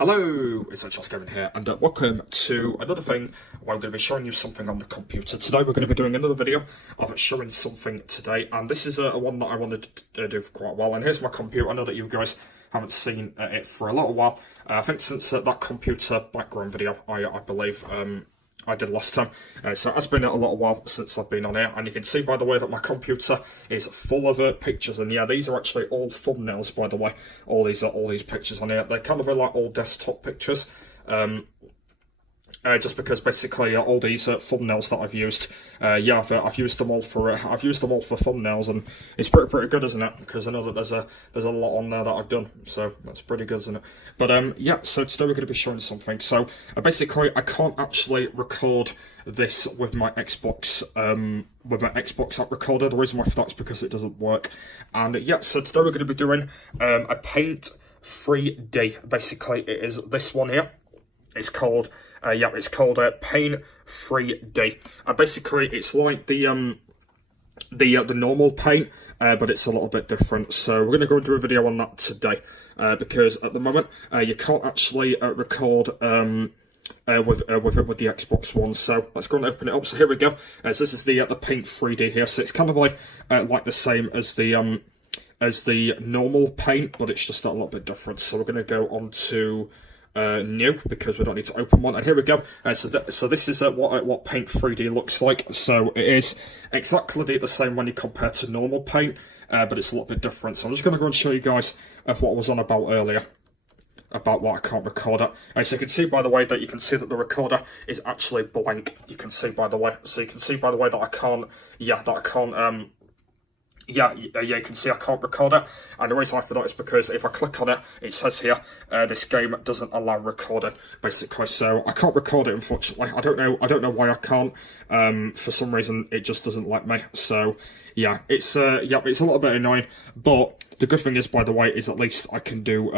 Hello, it's Just Gavin here, and welcome to another thing where I'm going to be showing you something on the computer. Today we're going to be doing another video of showing something today, and this is a one that I wanted to do for quite a while. And here's my computer. I know that you guys haven't seen it for a little while. I think since that computer background video, I believe I did last time. So it's been a little while since I've been on here, and you can see by the way that my computer is full of pictures. And yeah, these are actually all thumbnails, by the way. All these pictures on here. They're kind of like all desktop pictures. Just because basically all these thumbnails that I've used, yeah, I've used them all for thumbnails, and it's pretty good, isn't it? Because I know that there's a lot on there that I've done, so that's pretty good, isn't it? But yeah, so today we're going to be showing something. So basically, I can't actually record this with my Xbox app recorder. The reason why for that is because it doesn't work. And yeah, so today we're going to be doing a Paint 3D. Basically, it is this one here. It's called. It's called Paint 3D. And basically, it's like the normal Paint, but it's a little bit different. So we're going to go and do a video on that today, because at the moment you can't actually record with the Xbox One. So let's go and open it up. So here we go. So this is the Paint 3D here. So it's kind of like the same as the normal Paint, but it's just a little bit different. So we're going to go on to new, because we don't need to open one, and here we go. So this is what Paint 3D looks like. So it is exactly the same when you compare to normal Paint, but it's a little bit different. So I'm just going to go and show you guys what I was on about earlier, about what I can't record it. So you can see by the way that the recorder is actually blank. You can see by the way, that I can't, you can see I can't record it, and the reason for that is because if I click on it, it says here, this game doesn't allow recording, basically. So I can't record it, unfortunately. I don't know why I can't. For some reason, it just doesn't let me. So yeah, it's a little bit annoying. But the good thing is, by the way, is at least I can do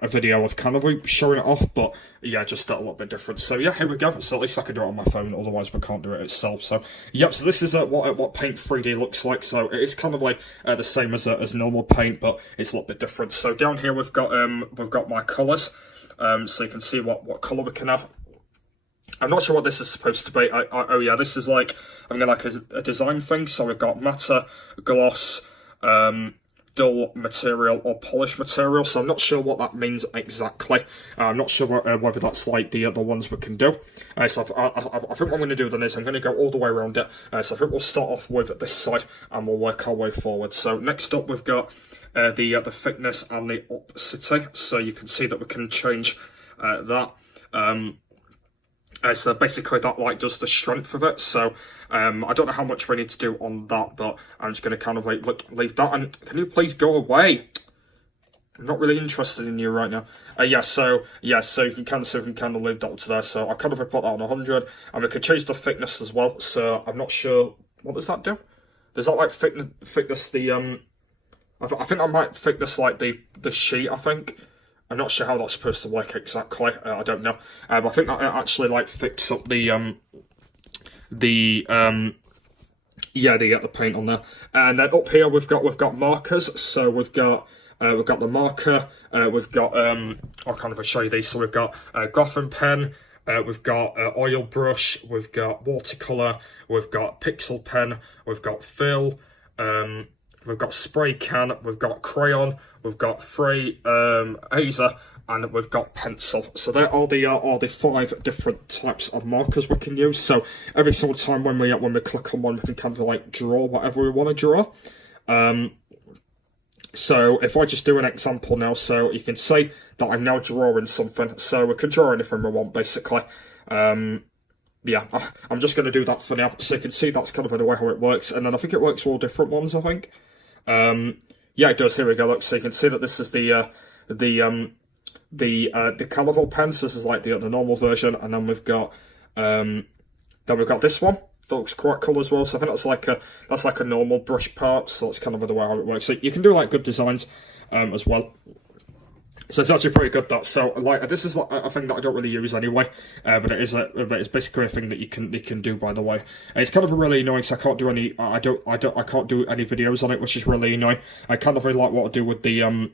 a video of kind of like showing it off, but yeah, just a little bit different. So yeah, here we go. So at least I can do it on my phone, otherwise we can't do it itself. So yep, so this is what Paint 3D looks like. So it's kind of like the same as normal Paint, but it's a little bit different. So down here we've got my colours, so you can see what colour we can have. I'm not sure what this is supposed to be. Oh yeah, this is like, I'm gonna like a design thing. So we've got matte, gloss, dull material, or polished material. So I'm not sure what that means exactly. I'm not sure whether that's like the ones we can do. So I think what I'm going to do then is I'm going to go all the way around it. So I think we'll start off with this side and we'll work our way forward. So next up we've got the thickness and the opacity. So you can see that we can change that. So basically that like does the strength of it. So I don't know how much we need to do on that, but I'm just going to kind of like leave that. And can you please go away? I'm not really interested in you right now. So you can kind of leave that to there. So I kind of put that on 100, and we can change the thickness as well. So I'm not sure, what does that do? Does that like thickness the I think I might thickness like the sheet, I think. I'm not sure how that's supposed to work exactly. I don't know, but I think that it actually like fixes up the paint on there. And then up here we've got markers. So we've got the marker. We've got I'll kind of show you these. So we've got graphing pen. We've got oil brush. We've got watercolor. We've got pixel pen. We've got fill. We've got spray can, we've got crayon, we've got free hazer, and we've got pencil. So they're all the 5 different types of markers we can use. So every single time when we click on one, we can kind of like draw whatever we want to draw. So if I just do an example now, so you can see that I'm now drawing something. So we can draw anything we want, basically. Yeah, I'm just going to do that for now, so you can see that's kind of the way how it works. And then I think it works for all different ones, I think. Yeah, it does. Here we go. Look, so you can see that this is the Carnival pens. This is like the normal version, and then we've got this one. That looks quite cool as well. So I think that's like a normal brush part. So that's kind of the way how it works. So you can do like good designs as well. So it's actually pretty good that. So like this is like a thing that I don't really use anyway, but but it's basically a thing that you can do, by the way. And it's kind of really annoying, so I can't do any I can't do any videos on it, which is really annoying. I kind of really like what I do with the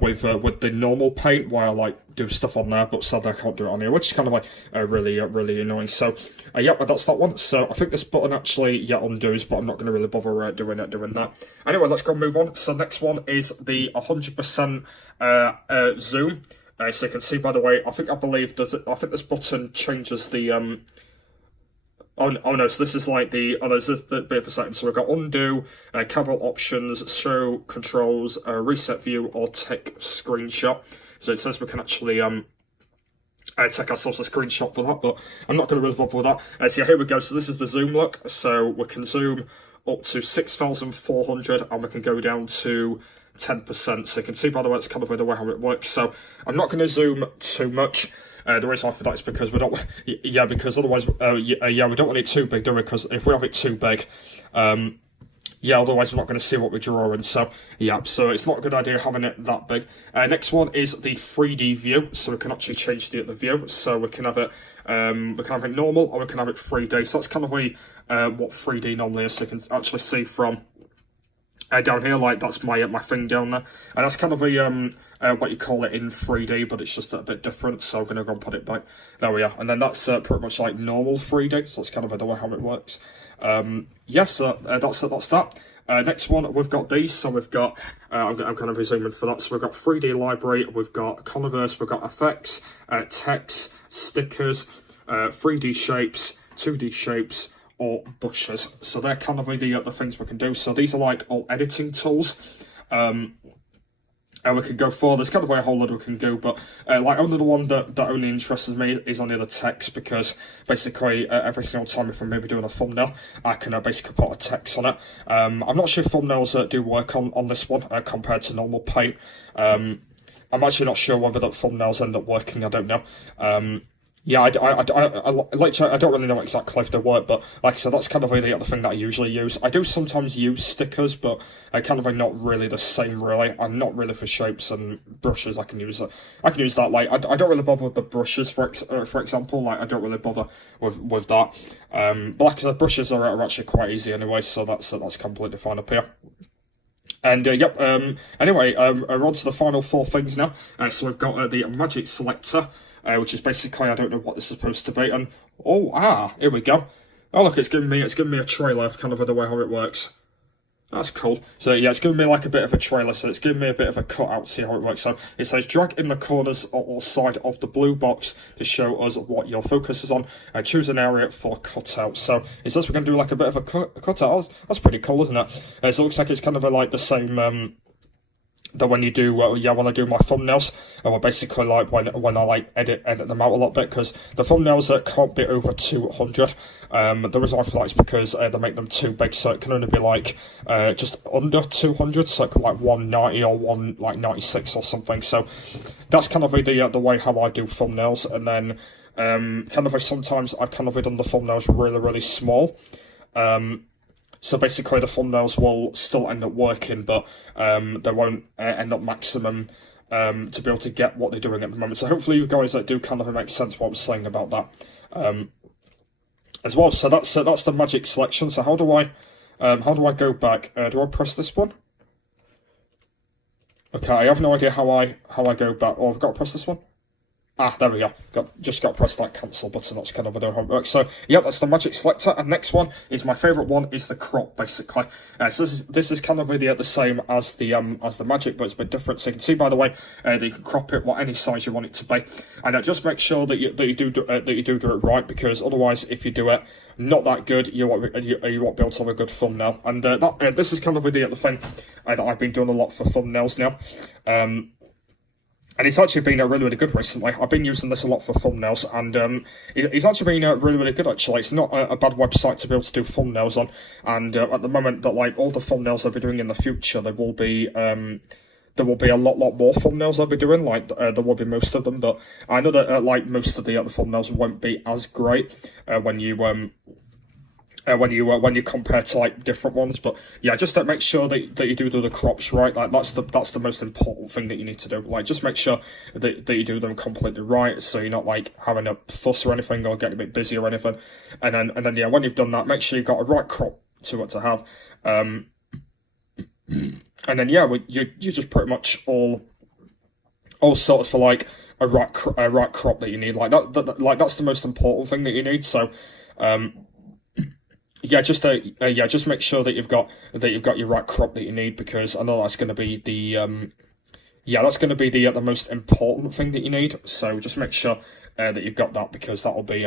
with the normal paint, where I like do stuff on there, but sadly I can't do it on here, which is kind of like really annoying. So yeah, that's that one. So I think this button actually undoes, but I'm not going to really bother doing that. Anyway, let's go move on. So next one is the 100% zoom. So you can see, by the way, I think this button changes the Oh no, so this is like there's this bit of a setting. So we've got undo, camera options, show controls, reset view, or take screenshot. So it says we can actually take ourselves a screenshot for that, but I'm not going to really bother with that. So yeah, here we go. So this is the zoom look. So we can zoom up to 6,400 and we can go down to 10%. So you can see, by the way, it's kind of the way how it works. So I'm not going to zoom too much. The reason why for that is because we don't, because otherwise, we don't want it too big, do we? Because if we have it too big, otherwise we're not going to see what we're drawing. So yeah, so it's not a good idea having it that big. Next one is the 3D view, so we can actually change the view. So we can have it, normal, or we can have it 3D. So that's kind of what 3D normally is. So you can actually see from down here, like that's my thing down there, and that's kind of what you call it in 3D, but it's just a bit different. So I'm gonna go and put it back. There we are, and then that's pretty much like normal 3D. So that's kind of the way how it works. That's that. Next one, we've got these. So we've got, I'm kind of resuming for that. So we've got 3D library, we've got Converse, we've got effects, text, stickers, 3D shapes, 2D shapes, or bushes. So they're kind of the things we can do. So these are like all editing tools. And we can go for, there's kind of a whole lot we can do, but like only the one that only interests me is only the text, because basically every single time if I'm maybe doing a thumbnail, I can basically put a text on it. I'm not sure if thumbnails do work on this one compared to normal paint. I'm actually not sure whether that thumbnails end up working, I don't know. Yeah, I don't really know exactly if they work, but like I said, that's kind of the other thing that I usually use. I do sometimes use stickers, but I kind of not really the same, really. I'm not really for shapes and brushes. I can use it. I can use that. Like I don't really bother with the brushes, for example. Like I don't really bother with that. But like I said, brushes are actually quite easy anyway, so that's completely fine up here. And anyway, we're on to the final four things now. So we've got the magic selector. Which is basically, I don't know what this is supposed to be, and here we go. Oh look, it's giving me a trailer of kind of the way how it works. That's cool. So yeah, it's giving me like a bit of a trailer, so it's giving me a bit of a cutout to see how it works. So it says drag in the corners or side of the blue box to show us what your focus is on, and choose an area for cutout. So it says we're going to do like a bit of a cutout. That's pretty cool, isn't it? So it looks like it's kind of like the same that when you do, when I do my thumbnails, basically like when I like edit them out a little bit, because the thumbnails can't be over 200. The reason I feel like is because they make them too big, so it can only be like just under 200, so it could like 190 or 196 or something. So that's kind of the way how I do thumbnails, and then sometimes I've kind of done the thumbnails really small. So basically the thumbnails will still end up working, but they won't end up maximum to be able to get what they're doing at the moment. So hopefully you guys do kind of make sense what I'm saying about that as well. So that's the magic selection. So how do I go back? Do I press this one? Okay, I have no idea how I go back. Oh, I've got to press this one. There we go. Just got to press that cancel button. That's kind of how it works. So, yeah, that's the magic selector. And next one is my favourite one, is the crop, basically. So this is kind of really the same as the magic, but it's a bit different. So you can see, by the way, that you can crop it any size you want it to be, and just make sure that you do it right, because otherwise, if you do it not that good, you won't be able to have a good thumbnail. And this is kind of the thing that I've been doing a lot for thumbnails now. And it's actually been really good recently. I've been using this a lot for thumbnails, and it's actually been really good, actually. It's not a bad website to be able to do thumbnails on, and at the moment, that like all the thumbnails I'll be doing in the future, there will be a lot more thumbnails I'll be doing, like there will be most of them, but I know that like most of the other thumbnails won't be as great when you when you compare to like different ones. But yeah, just to make sure that you do the crops right. Like that's the most important thing that you need to do. Like just make sure that you do them completely right, so you're not like having a fuss or anything or getting a bit busy or anything. And then yeah, when you've done that, make sure you've got a right crop to have. And then yeah, you just pretty much all sorted for like a right crop that you need. Like like that's the most important thing that you need. So yeah, just make sure that you've got your right crop that you need, because I know that's going to be the that's going to be the most important thing that you need. So just make sure that you've got that, because that'll be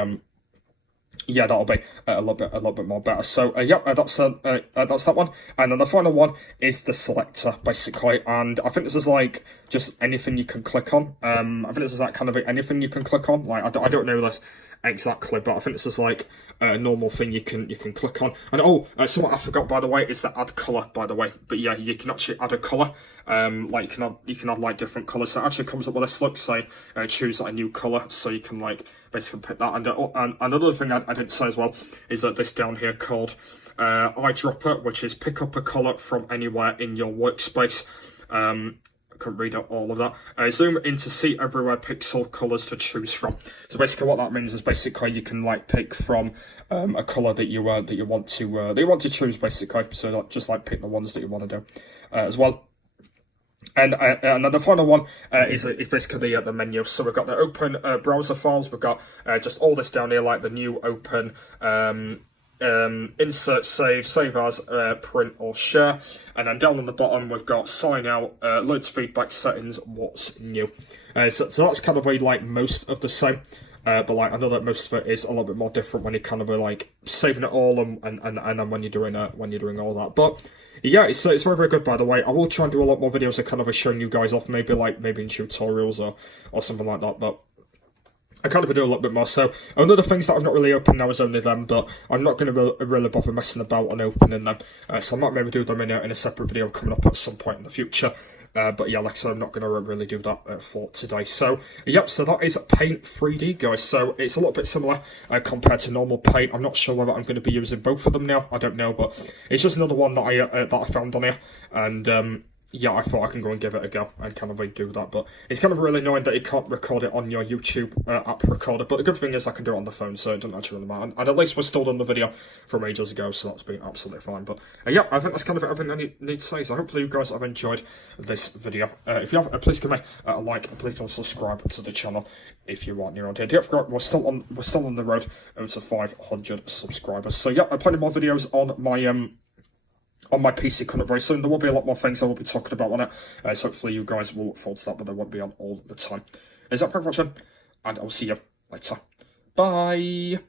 that'll be a little bit more better. So that's that one. And then the final one is the selector, basically. And I think this is like just anything you can click on. I think this is like kind of anything you can click on. Like I don't know this exactly, but I think this is like a normal thing you can click on. And something I forgot, by the way, is the add color, by the way. But yeah, you can actually add a color. Like you can add like different colors. So it actually comes up with this look saying choose like a new color, so you can like basically pick that. And another thing I didn't say as well is that this down here called eyedropper, which is pick up a color from anywhere in your workspace. I couldn't read out all of that. Zoom in to see everywhere pixel colors to choose from. So basically, what that means is basically you can like pick from a color that you want to choose, basically. So like, just like pick the ones that you want to do as well. And then the final one is basically the menu. So we've got the open browser files. We've got just all this down here, like the new open. Insert, save as, print or share, and then down on the bottom we've got sign out, loads of feedback, settings, what's new. So that's kind of like most of the same, but like I know that most of it is a little bit more different when you're kind of like saving it all and then when you're doing all that. But yeah, it's very, very good, by the way. I will try and do a lot more videos of kind of showing you guys off, maybe in tutorials or something like that, but I kind of do a little bit more. So another things that I've not really opened now is only them, but I'm not going to really bother messing about on opening them. So I might maybe do them in a separate video coming up at some point in the future. But yeah, like I said, I'm not going to really do that for today. So yep, so that is Paint 3D, guys. So it's a little bit similar compared to normal Paint. I'm not sure whether I'm going to be using both of them now. I don't know, but it's just another one that I found on here, and yeah, I thought I can go and give it a go and kind of do that. But it's kind of really annoying that you can't record it on your YouTube app recorder. But the good thing is I can do it on the phone, so it doesn't actually really matter. And at least we're still done the video from ages ago, so that's been absolutely fine. But yeah, I think that's kind of everything I need to say. So hopefully you guys have enjoyed this video. If you have, please give me a like, and please subscribe to the channel if you aren't new around here. Don't forget, we're still on the road over to 500 subscribers. So yeah, I'm putting more videos on my PC coming up very soon. There will be a lot more things I will be talking about on it, so hopefully you guys will look forward to that, but they won't be on all the time. Is that pretty much it? And I'll see you later. Bye!